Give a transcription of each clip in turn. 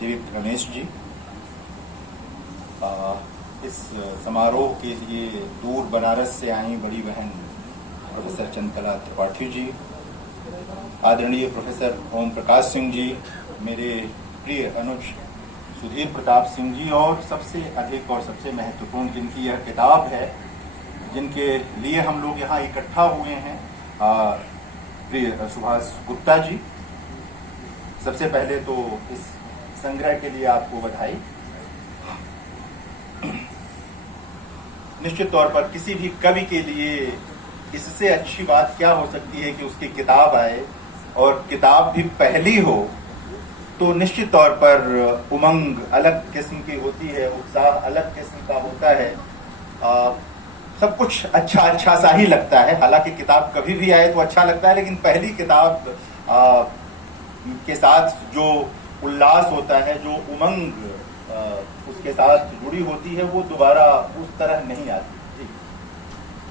देविक रमेश जी। इस समारोह के लिए दूर बनारस से आई बड़ी बहन प्रोफेसर चंद्रकला त्रिपाठी जी, आदरणीय प्रोफेसर ओम प्रकाश सिंह जी, मेरे प्रिय अनुज सुधीर प्रताप सिंह जी, और सबसे अधिक और सबसे महत्वपूर्ण जिनकी यह किताब है, जिनके लिए हम लोग यहाँ इकट्ठा हुए हैं, प्रिय सुभाष गुप्ता जी। सबसे पहले तो इस संग्रह के लिए आपको बधाई। निश्चित तौर पर किसी भी कवि के लिए इससे अच्छी बात क्या हो सकती है कि उसकी किताब आए और किताब भी पहली हो, तो निश्चित तौर पर उमंग अलग किस्म की होती है, उत्साह अलग किस्म का होता है। सब कुछ अच्छा सा ही लगता है। हालांकि किताब कभी भी आए तो अच्छा लगता है, लेकिन पहली किताब के साथ जो उल्लास होता है, जो उमंग उसके साथ जुड़ी होती है, वो दोबारा उस तरह नहीं आती।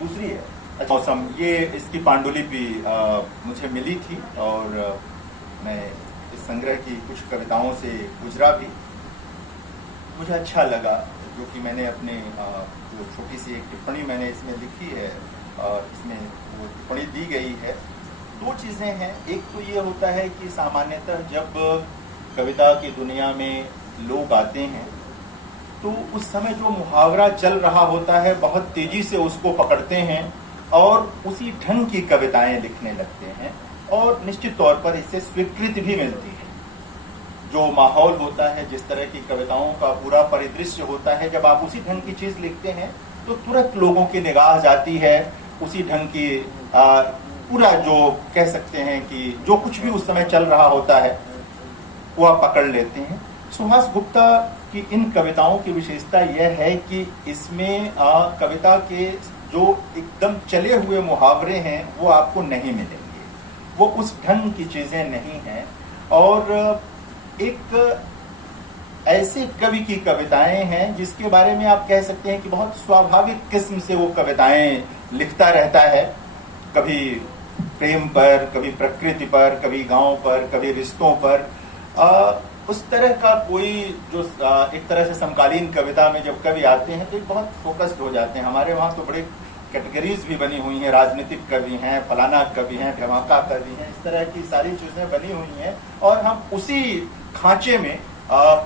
दूसरी है मौसम। ये इसकी पांडुलिपि मुझे मिली थी और मैं इस संग्रह की कुछ कविताओं से गुजरा भी। मुझे अच्छा लगा, जो कि मैंने अपने जो छोटी सी एक टिप्पणी मैंने इसमें लिखी है और इसमें वो टिप्पणी दी गई है। दो चीज़ें हैं। एक तो ये होता है कि सामान्यतः जब कविता की दुनिया में लोग आते हैं तो उस समय जो मुहावरा चल रहा होता है, बहुत तेजी से उसको पकड़ते हैं और उसी ढंग की कविताएं लिखने लगते हैं, और निश्चित तौर पर इससे स्वीकृति भी मिलती है। जो माहौल होता है, जिस तरह की कविताओं का पूरा परिदृश्य होता है, जब आप उसी ढंग की चीज लिखते हैं तो तुरंत लोगों की निगाह जाती है उसी ढंग की। पूरा जो कह सकते हैं कि जो कुछ भी उस समय चल रहा होता है वो आप पकड़ लेते हैं। सुभाष गुप्ता की इन कविताओं की विशेषता यह है कि इसमें कविता के जो एकदम चले हुए मुहावरे हैं वो आपको नहीं मिलेंगे, वो उस ढंग की चीजें नहीं हैं। और एक ऐसे कवि की कविताएं हैं जिसके बारे में आप कह सकते हैं कि बहुत स्वाभाविक किस्म से वो कविताएं लिखता रहता है। कभी प्रेम पर, कभी प्रकृति पर, कभी गांव पर, कभी रिश्तों पर। उस तरह का कोई जो एक तरह से समकालीन कविता में जब कवि आते हैं तो बहुत फोकस्ड हो जाते हैं। हमारे वहाँ तो बड़े कैटेगरीज भी बनी हुई हैं, राजनीतिक कवि हैं, फलाना कवि हैं, धमाका कवि हैं, इस तरह की सारी चीजें बनी हुई हैं, और हम उसी खांचे में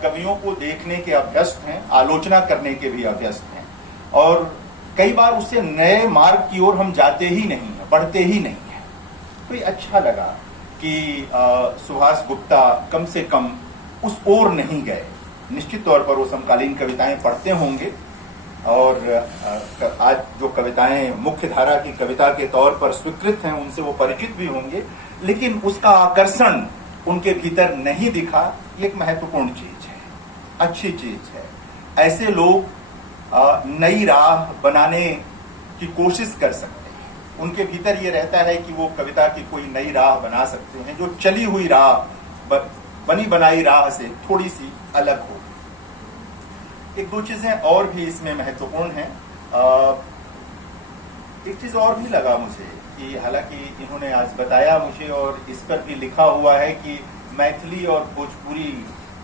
कवियों को देखने के अभ्यस्त हैं, आलोचना करने के भी अभ्यस्त हैं, और कई बार उससे नए मार्ग की ओर हम जाते ही नहीं हैं, बढ़ते ही नहीं हैं। तो ये अच्छा लगा कि सुभाष गुप्ता कम से कम उस ओर नहीं गए। निश्चित तौर पर वो समकालीन कविताएं पढ़ते होंगे और आज जो कविताएं मुख्य धारा की कविता के तौर पर स्वीकृत हैं उनसे वो परिचित भी होंगे, लेकिन उसका आकर्षण उनके भीतर नहीं दिखा। ये एक महत्वपूर्ण चीज है, अच्छी चीज है। ऐसे लोग नई राह बनाने की कोशिश कर सकते हैं। उनके भीतर ये रहता है कि वो कविता की कोई नई राह बना सकते हैं, जो चली हुई राह, बनी बनाई राह से थोड़ी सी अलग हो। एक दो चीजें और भी इसमें महत्वपूर्ण हैं। एक चीज और भी लगा मुझे कि हालांकि इन्होंने आज बताया मुझे और इस पर भी लिखा हुआ है कि मैथिली और भोजपुरी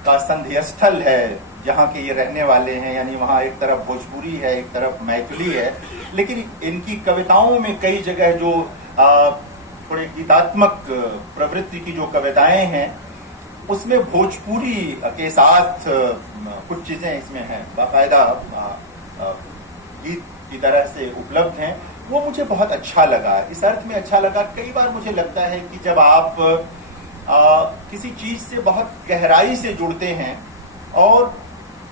का संधि स्थल है जहाँ के ये रहने वाले हैं, यानी वहाँ एक तरफ भोजपुरी है, एक तरफ मैथिली है। लेकिन इनकी कविताओं में कई जगह जो थोड़े गीतात्मक प्रवृत्ति की जो कविताएं हैं उसमें भोजपुरी के साथ कुछ चीजें इसमें हैं, बाकायदा गीत की तरह से उपलब्ध हैं। वो मुझे बहुत अच्छा लगा। इस अर्थ में अच्छा लगा, कई बार मुझे लगता है कि जब आप किसी चीज से बहुत गहराई से जुड़ते हैं और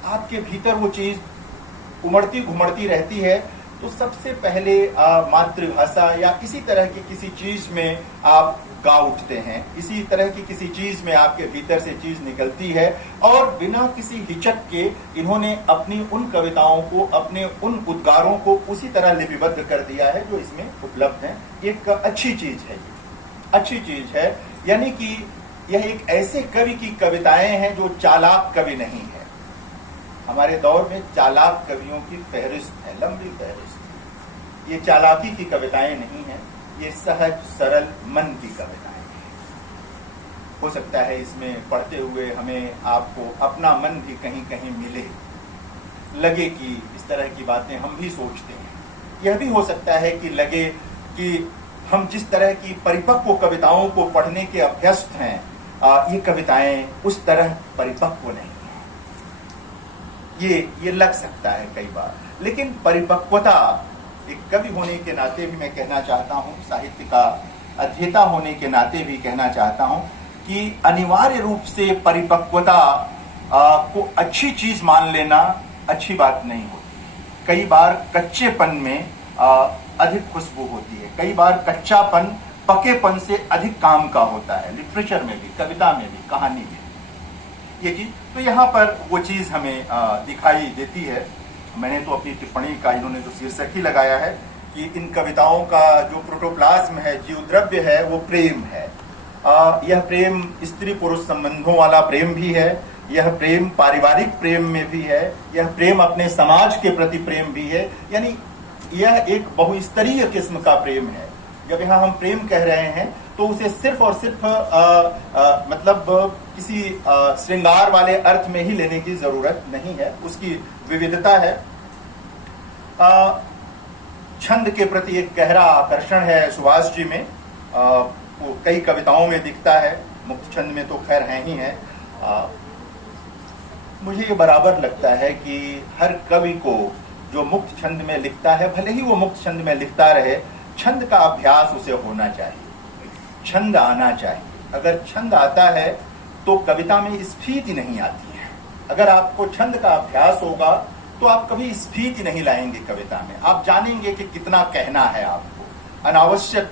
आपके भीतर वो चीज उमड़ती घुमड़ती रहती है, तो सबसे पहले मातृभाषा या इसी तरह की किसी चीज में आप गा उठते हैं, इसी तरह की किसी चीज में आपके भीतर से चीज निकलती है, और बिना किसी हिचक के इन्होंने अपनी उन कविताओं को, अपने उन उद्गारों को उसी तरह लिपिबद्ध कर दिया है जो इसमें उपलब्ध है। एक अच्छी चीज है, ये अच्छी चीज है। यानी कि यह एक ऐसे कवि की कविताएं हैं जो चालाक कवि नहीं है। हमारे दौर में चालाक कवियों की फहरिस्त है, लंबी फहरिस्त। ये चालाकी की कविताएं नहीं है, ये सहज सरल मन की कविताएं हैं। हो सकता है इसमें पढ़ते हुए हमें आपको अपना मन भी कहीं कहीं मिले, लगे कि इस तरह की बातें हम भी सोचते हैं। यह भी हो सकता है कि लगे कि हम जिस तरह की परिपक्व कविताओं को पढ़ने के अभ्यस्त हैं, ये कविताएं उस तरह परिपक्व नहीं हैं। ये लग सकता है कई बार, लेकिन परिपक्वता, एक कवि होने के नाते भी मैं कहना चाहता हूँ, साहित्य का अध्येता होने के नाते भी कहना चाहता हूँ कि अनिवार्य रूप से परिपक्वता को अच्छी चीज मान लेना अच्छी बात नहीं होती। कई बार कच्चेपन में अधिक खुशबू होती है, कई बार कच्चापन पकेपन से अधिक काम का होता है, लिटरेचर में भी, कविता में भी, कहानी में ये चीज। तो यहाँ पर वो चीज हमें दिखाई देती है। मैंने तो अपनी टिप्पणी का, इन्होंने जो शीर्षक ही लगाया है कि इन कविताओं का जो प्रोटोप्लाज्म है, जीव द्रव्य है, वो प्रेम है। यह प्रेम स्त्री पुरुष संबंधों वाला प्रेम भी है, यह प्रेम पारिवारिक प्रेम में भी है, यह प्रेम अपने समाज के प्रति प्रेम भी है। यानी यह एक बहुस्तरीय किस्म का प्रेम है। जब यहाँ हम प्रेम कह रहे हैं तो उसे सिर्फ और सिर्फ मतलब किसी श्रृंगार वाले अर्थ में ही लेने की जरूरत नहीं है, उसकी विविधता है। छंद के प्रति एक गहरा आकर्षण है सुभाष जी में, वो कई कविताओं में दिखता है, मुक्त छंद में तो खैर है ही है। मुझे ये बराबर लगता है कि हर कवि को जो मुक्त छंद में लिखता है, भले ही वो मुक्त छंद में लिखता रहे, छंद का अभ्यास उसे होना चाहिए, छंद आना चाहिए। अगर छंद आता है तो कविता में स्फीति नहीं आती है। अगर आपको छंद का अभ्यास होगा तो आप कभी स्फीति नहीं लाएंगे कविता में। आप जानेंगे कि कितना कहना है आपको, अनावश्यक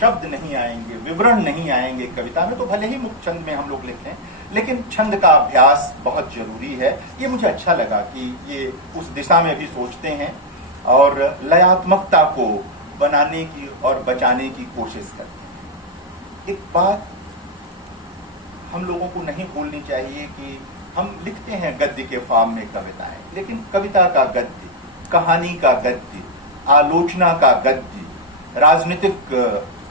शब्द नहीं आएंगे, विवरण नहीं आएंगे कविता में। तो भले ही मुक्त छंद में हम लोग लिखें, लेकिन छंद का अभ्यास बहुत जरूरी है। ये मुझे अच्छा लगा कि ये उस दिशा में भी सोचते हैं और लयात्मकता को बनाने की और बचाने की कोशिश करते हैं। एक बात हम लोगों को नहीं भूलनी चाहिए कि हम लिखते हैं गद्य के फॉर्म में कविताएं, लेकिन कविता का गद्य, कहानी का गद्य, आलोचना का गद्य, राजनीतिक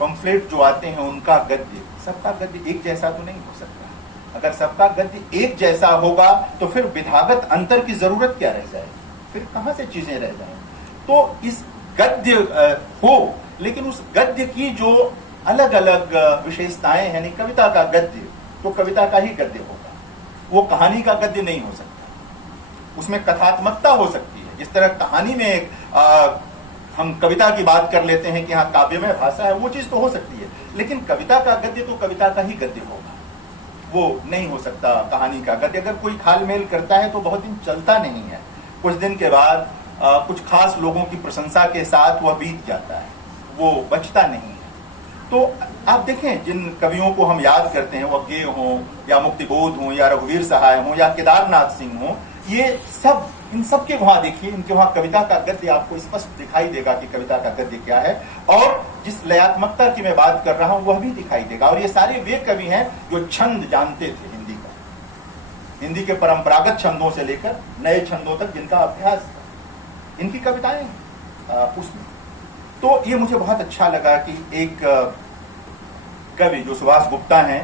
पंफलेट जो आते हैं उनका गद्य, सबका गद्य एक जैसा तो नहीं हो सकता। अगर सबका गद्य एक जैसा होगा तो फिर विधागत अंतर की जरूरत क्या रह जाएगी, फिर कहां से चीजें रह जाएंगी। तो इस गद्य हो, लेकिन उस गद्य की जो अलग अलग विशेषताएं हैं, यानी कविता का गद्य तो कविता का ही गद्य होगा, वो कहानी का गद्य नहीं हो सकता। उसमें कथात्मकता हो सकती है। जिस तरह कहानी में हम कविता की बात कर लेते हैं कि हाँ काव्यमय भाषा है, वो चीज तो हो सकती है, लेकिन कविता का गद्य तो कविता का ही गद्य होगा, वो नहीं हो सकता कहानी का गद्य। अगर कोई खालमेल करता है तो बहुत दिन चलता नहीं है, कुछ दिन के बाद कुछ खास लोगों की प्रशंसा के साथ वह बीत जाता है, वो बचता नहीं है। तो आप देखें, जिन कवियों को हम याद करते हैं, वह गे हों या मुक्तिबोध हों या रघुवीर सहाय हों या केदारनाथ सिंह हों, ये सब, इन सब के वहां देखिए, इनके वहां कविता का गद्य आपको स्पष्ट दिखाई देगा कि कविता का गद्य क्या है, और जिस लयात्मकता की मैं बात कर रहा हूं वह भी दिखाई देगा। और ये सारे वे कवि हैं जो छंद जानते थे हिंदी का, हिंदी के परंपरागत छंदों से लेकर नए छंदों तक जिनका अभ्यास था, इनकी कविताएं उसमें। तो ये मुझे बहुत अच्छा लगा कि एक कवि जो सुभाष गुप्ता हैं,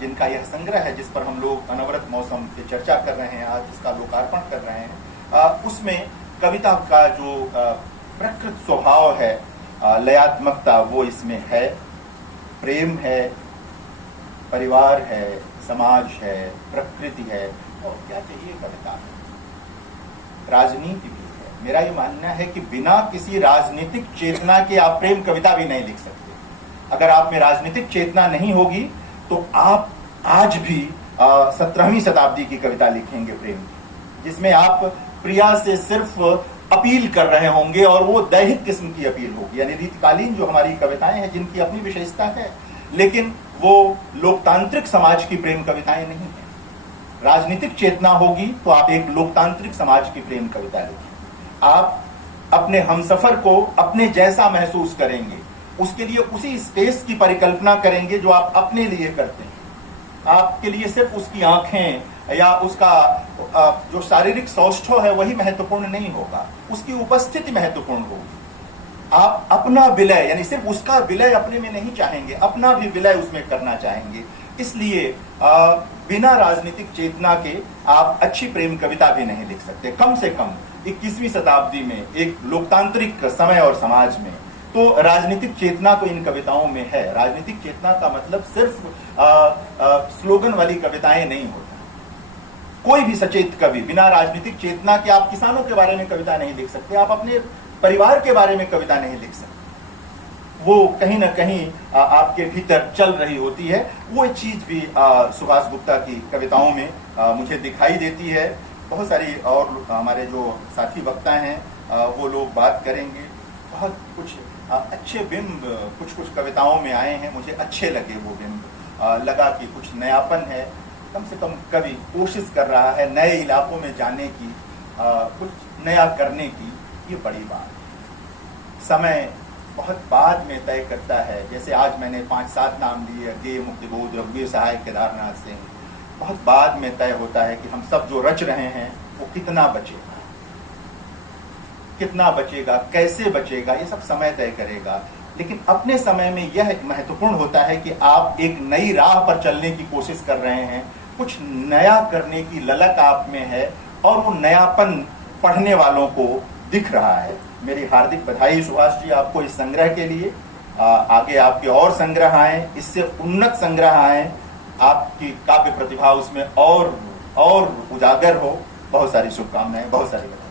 जिनका यह संग्रह है जिस पर हम लोग अनवरत मौसम पे चर्चा कर रहे हैं, आज जिसका लोकार्पण कर रहे हैं, उसमें कविता का जो प्रकृत स्वभाव है, लयात्मकता, वो इसमें है। प्रेम है, परिवार है, समाज है, प्रकृति है, और क्या चाहिए कविता में, राजनीति भी है। मेरा ये मानना है कि बिना किसी राजनीतिक चेतना के आप प्रेम कविता भी नहीं लिख सकते। अगर आप में राजनीतिक चेतना नहीं होगी तो आप आज भी 17वीं शताब्दी की कविता लिखेंगे प्रेम की, जिसमें आप प्रिया से सिर्फ अपील कर रहे होंगे, और वो दैहिक किस्म की अपील होगी, यानी रीतकालीन जो हमारी कविताएं हैं जिनकी अपनी विशेषता है, लेकिन वो लोकतांत्रिक समाज की प्रेम कविताएं नहीं है। राजनीतिक चेतना होगी तो आप एक लोकतांत्रिक समाज की प्रेम कविता लिखें। आप अपने हमसफर को अपने जैसा महसूस करेंगे, उसके लिए उसी स्पेस की परिकल्पना करेंगे जो आप अपने लिए करते हैं। आपके लिए सिर्फ उसकी आंखें या उसका जो शारीरिक सौष्ठव है वही महत्वपूर्ण नहीं होगा, उसकी उपस्थिति महत्वपूर्ण होगी। आप अपना विलय, यानी सिर्फ उसका विलय अपने में नहीं चाहेंगे, अपना भी विलय उसमें करना चाहेंगे। इसलिए बिना राजनीतिक चेतना के आप अच्छी प्रेम कविता भी नहीं लिख सकते, कम से कम 21वीं शताब्दी में एक लोकतांत्रिक समय और समाज में। तो राजनीतिक चेतना तो इन कविताओं में है। राजनीतिक चेतना का मतलब सिर्फ स्लोगन वाली कविताएं नहीं होता। कोई भी सचेत कवि बिना राजनीतिक चेतना के, आप किसानों के बारे में कविता नहीं लिख सकते, आप अपने परिवार के बारे में कविता नहीं लिख सकते। वो कहीं ना कहीं आपके भीतर चल रही होती है। वो चीज भी सुभाष गुप्ता की कविताओं में मुझे दिखाई देती है। बहुत सारी और हमारे जो साथी वक्ता हैं वो लोग बात करेंगे। बहुत कुछ अच्छे बिंब कुछ कविताओं में आए हैं, मुझे अच्छे लगे वो बिंब। लगा कि कुछ नयापन है, कम से कम कवि कोशिश कर रहा है नए इलाकों में जाने की, कुछ नया करने की। ये बड़ी बात है। समय बहुत बाद में तय करता है। जैसे आज मैंने 5-7 नाम लिए, गे मुक्तिबोध, रघुवीर सहाय, केदारनाथ सिंह। बहुत बाद में तय होता है कि हम सब जो रच रहे हैं वो कितना बचेगा, कितना बचेगा, कैसे बचेगा, ये सब समय तय करेगा। लेकिन अपने समय में यह महत्वपूर्ण होता है कि आप एक नई राह पर चलने की कोशिश कर रहे हैं, कुछ नया करने की ललक आप में है और वो नयापन पढ़ने वालों को दिख रहा है। मेरी हार्दिक बधाई सुभाष जी आपको इस संग्रह के लिए। आगे आपके और संग्रह आए, इससे उन्नत संग्रह आए, आपकी काव्य प्रतिभा उसमें और उजागर हो। बहुत सारी शुभकामनाएं, बहुत सारी बधाई।